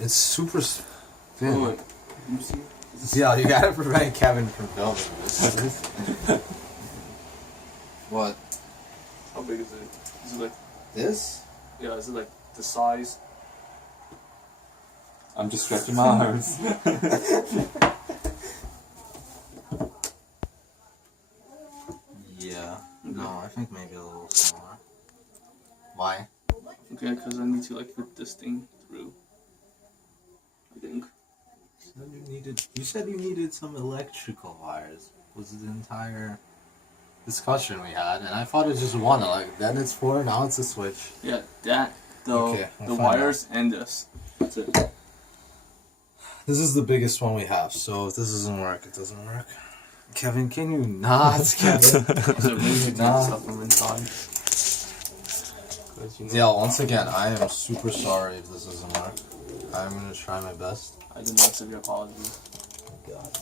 It's super thin. Oh, wait. Let me see. Yeah, you gotta prevent Kevin from filming. What? How big is it? Is it like... This? Yeah, is it like the size? I'm just stretching my arms. Yeah. No, I think maybe a little smaller. Why? Okay, because I need to like fit this thing through. I think. You said you needed some electrical wires. Was the entire discussion we had, and I thought it was just one. Like then it's four. Now it's a switch. Yeah, that, Okay, the we'll find wires, and this. That's it. This is the biggest one we have. So if this doesn't work, it doesn't work. Kevin, can you not? Kevin, Is it really Nah. stuff from inside? 'Cause, you know, Yeah. Once again, I am super sorry if this doesn't work. I'm gonna try my best. I did not accept your apology. God.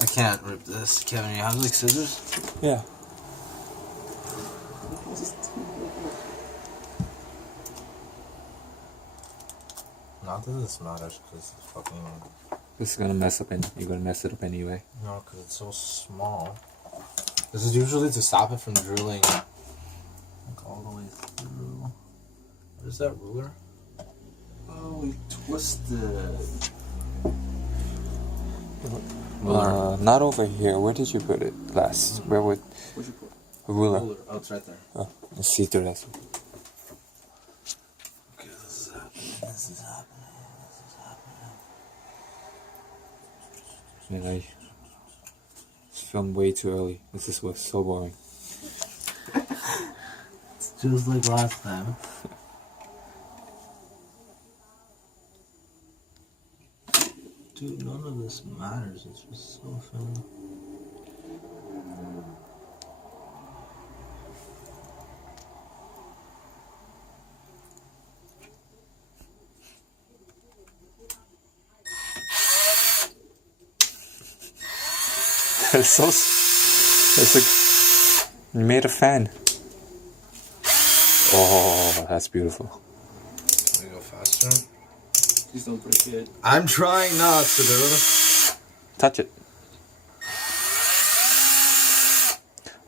I can't rip this. Kevin, you have like scissors? Yeah. Not that this matters because it's fucking. This is gonna mess up and you're gonna mess it up anyway. No, because it's so small. This is usually to stop it from drilling like all the way through. Where's that ruler? Oh, we twisted. Not over here. Where did you put it last? Where would What'd you put? a ruler? Oh, it's right there. Oh, let's see through that. Okay, this is happening. This is happening. This is happening. Man, I filmed way too early. This was so boring. It's just like last time. Dude, none of this matters. It's just so fun. It's so. It's like you made a fan. Oh, that's beautiful. Can we go faster? Please don't break it. I'm trying not to, dude. Touch it.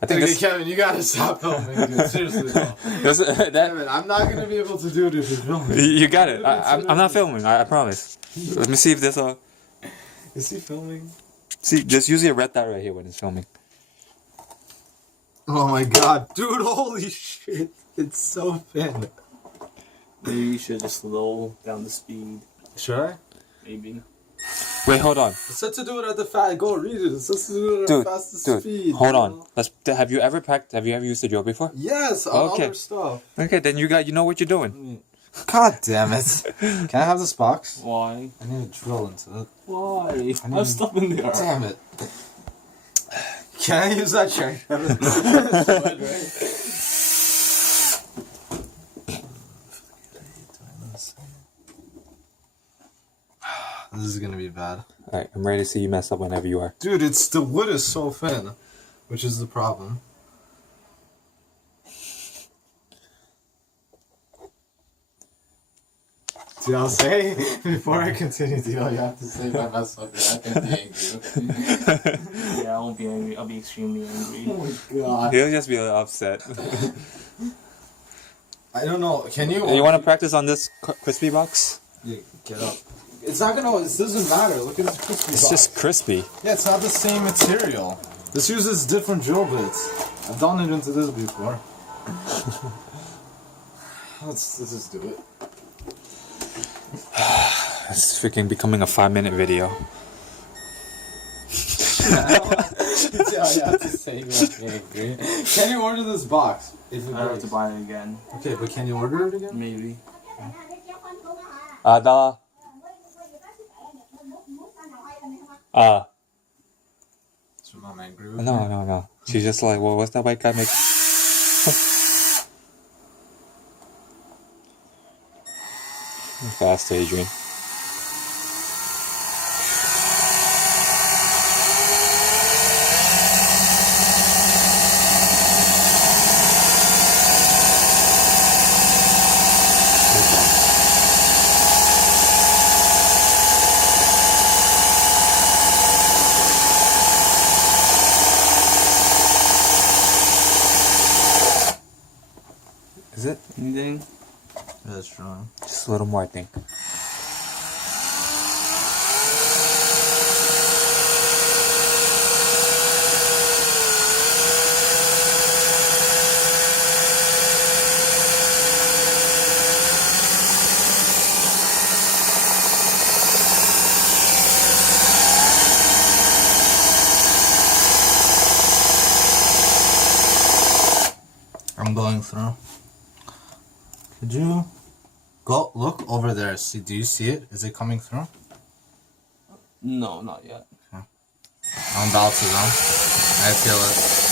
I think Okay, this. Kevin, you gotta stop filming, dude. Seriously, though. that Kevin, I'm not gonna be able to do this if you're filming. you got it. I'm not filming. I promise. Let me see if there's a. Is he filming? See, there's usually a red dot right here when it's filming. Oh my god, dude, holy shit. It's so thin. Maybe you should just slow down the speed. Should I? Maybe. Wait, hold on, It said to do it at the fast. Go read it. It says to do it at dude. the fastest Dude, speed. hold you on. know? Let's. Have you ever practiced? Have you ever used the drill before? Yes, on Okay. other stuff. Okay, then you know what you're doing. God damn it. Can I have this box? Why? I need to drill into it. Why? I'm stuck in there. Damn it. Can I use that chair? This is gonna be bad. All right, I'm ready to see you mess up whenever you are. Dude, the wood is so thin, which is the problem. Dude, I'll say, before I continue, dude, all you have to say if I mess up, you're not gonna be angry. Yeah, I won't be angry. I'll be extremely angry. Oh my god. He'll just be upset. I don't know, can you... You want to practice on this crispy box? Yeah, get up. It's not gonna, it doesn't matter, look at this crispy It's box. just crispy. Yeah, it's not the same material. This uses different drill bits. I've done it into this before. Let's just do it. It's freaking becoming a 5-minute video. Yeah, you have to say you're angry. Can you order this box? If it I have breaks? to buy it again. Okay, but can you order it again? Maybe. Ada. Is your mom angry with me? No. She's just like, well, what's that white guy make? Fast, Adrian. it? Anything? That's strong. Just a little more, I think. I'm going through. Could you go look over there? See, do you see it? Is it coming through? No, not yet. I'm about to though. I feel it.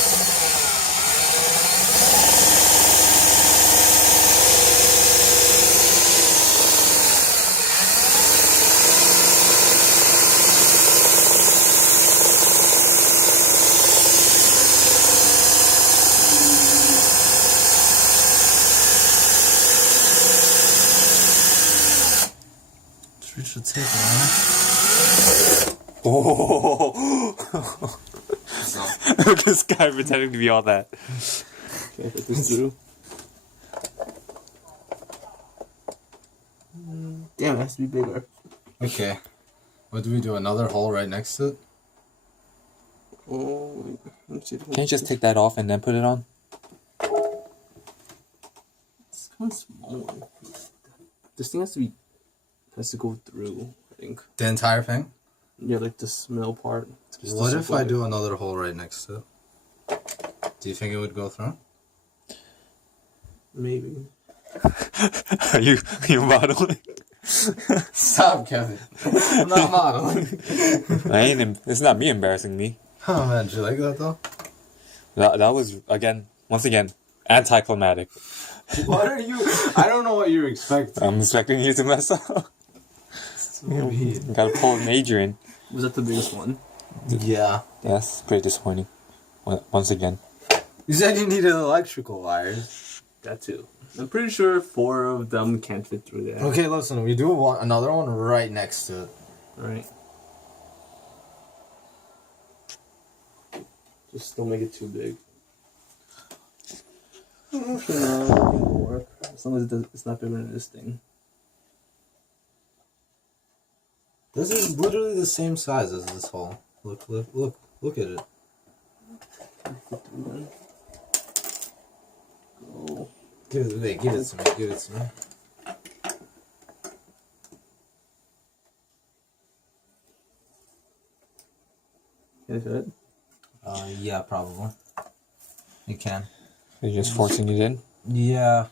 We should take it, right? Oh! Look at this guy pretending to be all that. Okay, put this through. Damn, it has to be bigger. Okay. What do we do? Another hole right next to it? Oh, wait. Let me see. Can you just take that off and then put it on? It's kind of small. This thing has to go through, I think. The entire thing? Yeah, like this middle part. What if I do another hole right next to it? Do you think it would go through? Maybe. Are you modeling? Stop, Kevin. I'm not modeling. It's not me embarrassing me. Oh man, did you like that though? That was, once again, anticlimactic. What are you? I don't know what you're expecting. I'm expecting you to mess up. So weird. Gotta pull an Adrian. Was that the biggest one? Yeah. That's pretty disappointing. Once again. You said you needed electrical wires. That too. I'm pretty sure 4 of them can't fit through there. Okay, listen, we do want another one right next to it. Right. Just don't make it too big. Actually, no, I think it'll work. As long as it's not bigger than this thing. This is literally the same size as this hole. Look at it. Go. Give it to me. Give it to me. Can I fit? Yeah, probably. You can. You're just forcing it in. Yeah.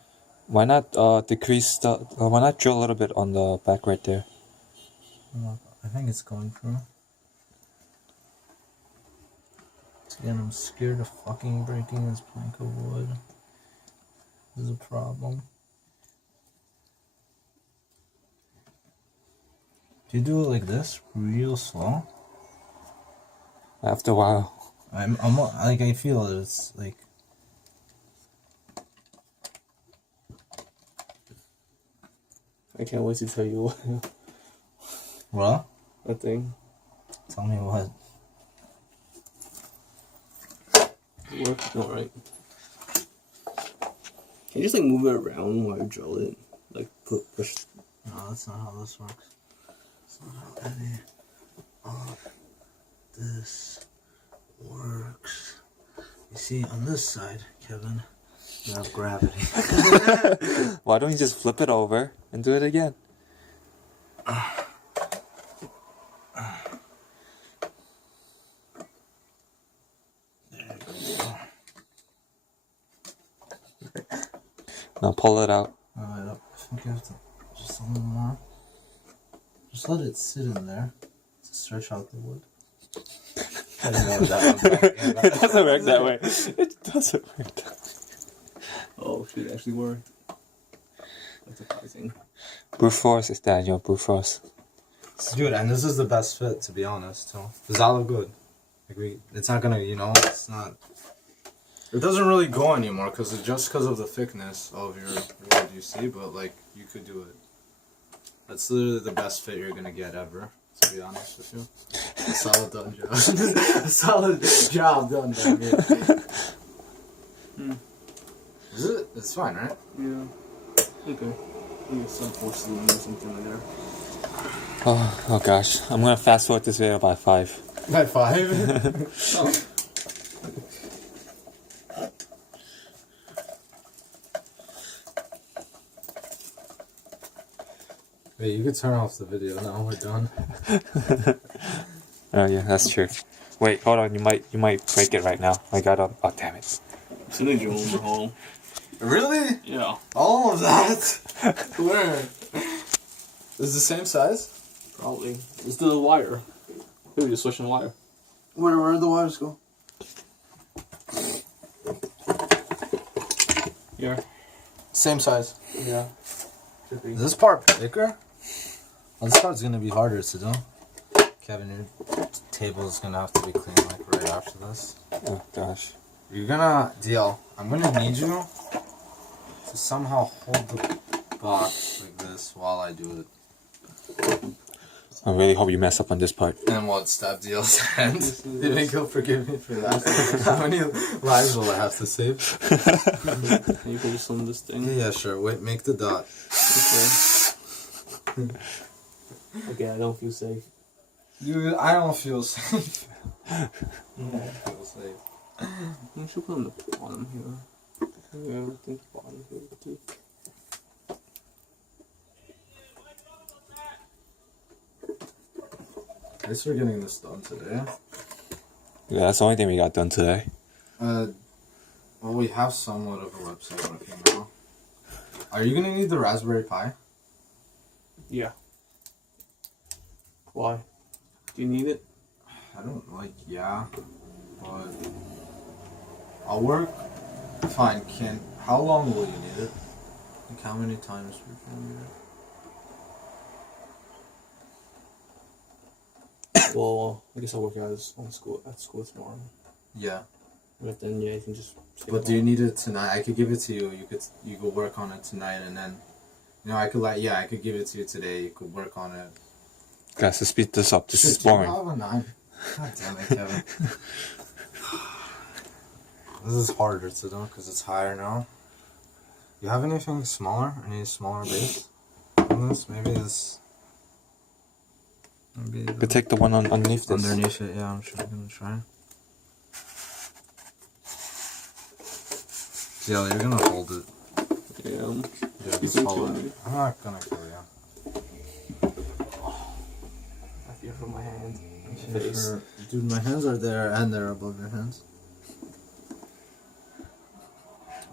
Why not decrease the? Why not drill a little bit on the back right there? I think it's going through. Again, I'm scared of fucking breaking this plank of wood. This is a problem. Do you do it like this, real slow? After a while. I'm like, I feel it's like. I can't wait to tell you What? that thing. Tell me what. It works alright. Can you just like move it around while you drill it? Like push. No, that's not how this works. That's not how any of this works. You see, on this side, Kevin, you have gravity. Why don't you just flip it over and do it again? Now pull it out. Alright, I think you have to just a little more. Just let it sit in there to stretch out the wood. I don't know if that was right. Yeah, It doesn't work that way. It doesn't work that way. Oh, should it actually work? That's surprising. Brute force is Daniel. Brute force. Dude, and this is the best fit, to be honest, too. Does that look good? Like it's not gonna, it's not. It doesn't really go anymore because of the thickness of your wood, you see. But like, you could do it. That's literally the best fit you're gonna get ever. To be honest with you, a solid done job. A solid job done, Daniel. Is it? It's fine, right? Yeah. Okay. Maybe some porcelain or something like that. Oh gosh, I'm gonna fast forward this video by 5. By 5? Oh. Wait, you could turn off the video now. We're done. Oh yeah, that's true. Wait, hold on. You might break it right now. I got oh damn it. It's in the room home. Really? Yeah. All of that? Where? Is the same size? Probably. It's the wire. Maybe just switching the wire. Where the wires go? Here. Same size. Yeah. Is this part thicker? Well, this part's gonna be harder to do. Kevin, your table is gonna have to be cleaned like right after this. Oh gosh. You're gonna, DL, I'm gonna need you to somehow hold the box like this while I do it. I really hope you mess up on this part. And what, stab DL's hand? Do you think he'll forgive me for that? How many lives will I have to save? You can just on this thing. Yeah, sure. Wait, make the dot. Okay. Okay, I don't feel safe. Dude, I don't feel safe. I don't feel safe. You should put on the bottom here. Yeah, I think bottom here too. At least we're getting this done today. Yeah, that's the only thing we got done today. Well, we have somewhat of a website working now. Are you gonna need the Raspberry Pi? Yeah. Why? Do you need it? I don't yeah, but I'll work. Fine. How long will you need it? Like how many times will you need it? Well, I guess I'll work out at school tomorrow. Yeah. But then yeah, you can just. But do you need it tonight? I could give it to you. You could work on it tonight, and then, I could give it to you today. You could work on it. Guys, let's speed this up. This is Shit, do you boring. have a 9? God damn it, Kevin. This is harder to do because it's higher now. You have anything smaller? Any smaller base? than this? Maybe this. Maybe Could take the one underneath this. underneath it. Yeah, I'm gonna try. Yeah, you're gonna hold it. Yeah. Yeah, You just can hold kill it. me. I'm not gonna kill you. I feel from my hand. Yeah, sure. Dude, my hands are there and they're above your hands.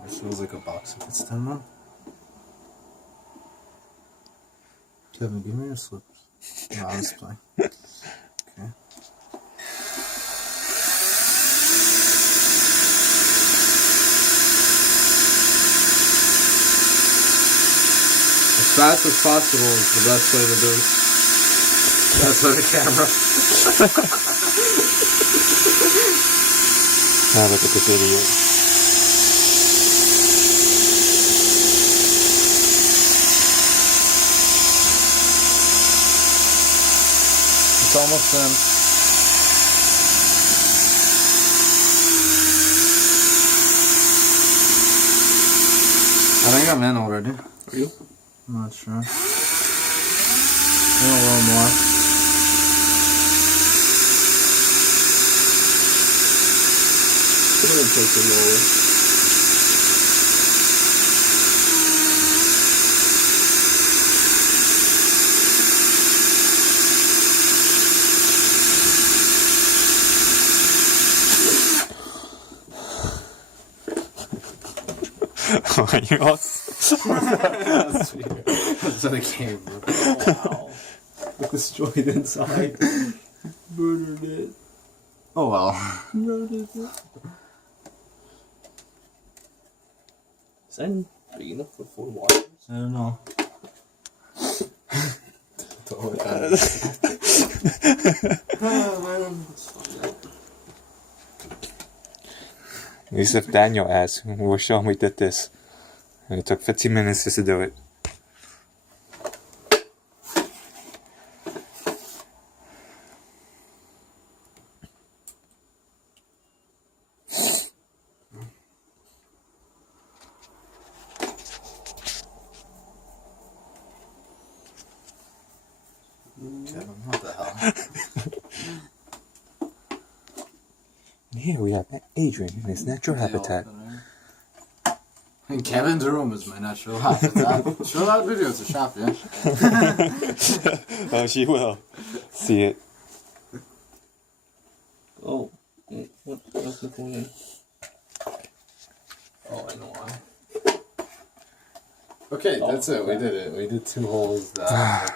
It feels like a box if it's 10 man. Kevin, give me your slippers. No, I was playing. Okay. As fast as possible is the best way to do it. That's for the camera. Now look at this idiot. It's almost in. I think I'm in already. Are you? I'm not sure. Maybe a little more. I'm gonna take it lower. You all That's weird. That's what it came, bro. Wow. Look destroyed inside. Murdered it. Oh well. Murdered it. Is that big enough for 4 waters? I don't know. At least if Daniel asked, we'll show him we did this. And it took 15 minutes just to do it. here we have Adrian in his natural They habitat. all fit, right? And Kevin's room is my natural habitat. Show that video to Shop, yeah? Oh, she will. See it. Oh, what's Nicole in? Oh, I know why. Okay, that's it. We did it. We did 2 holes that.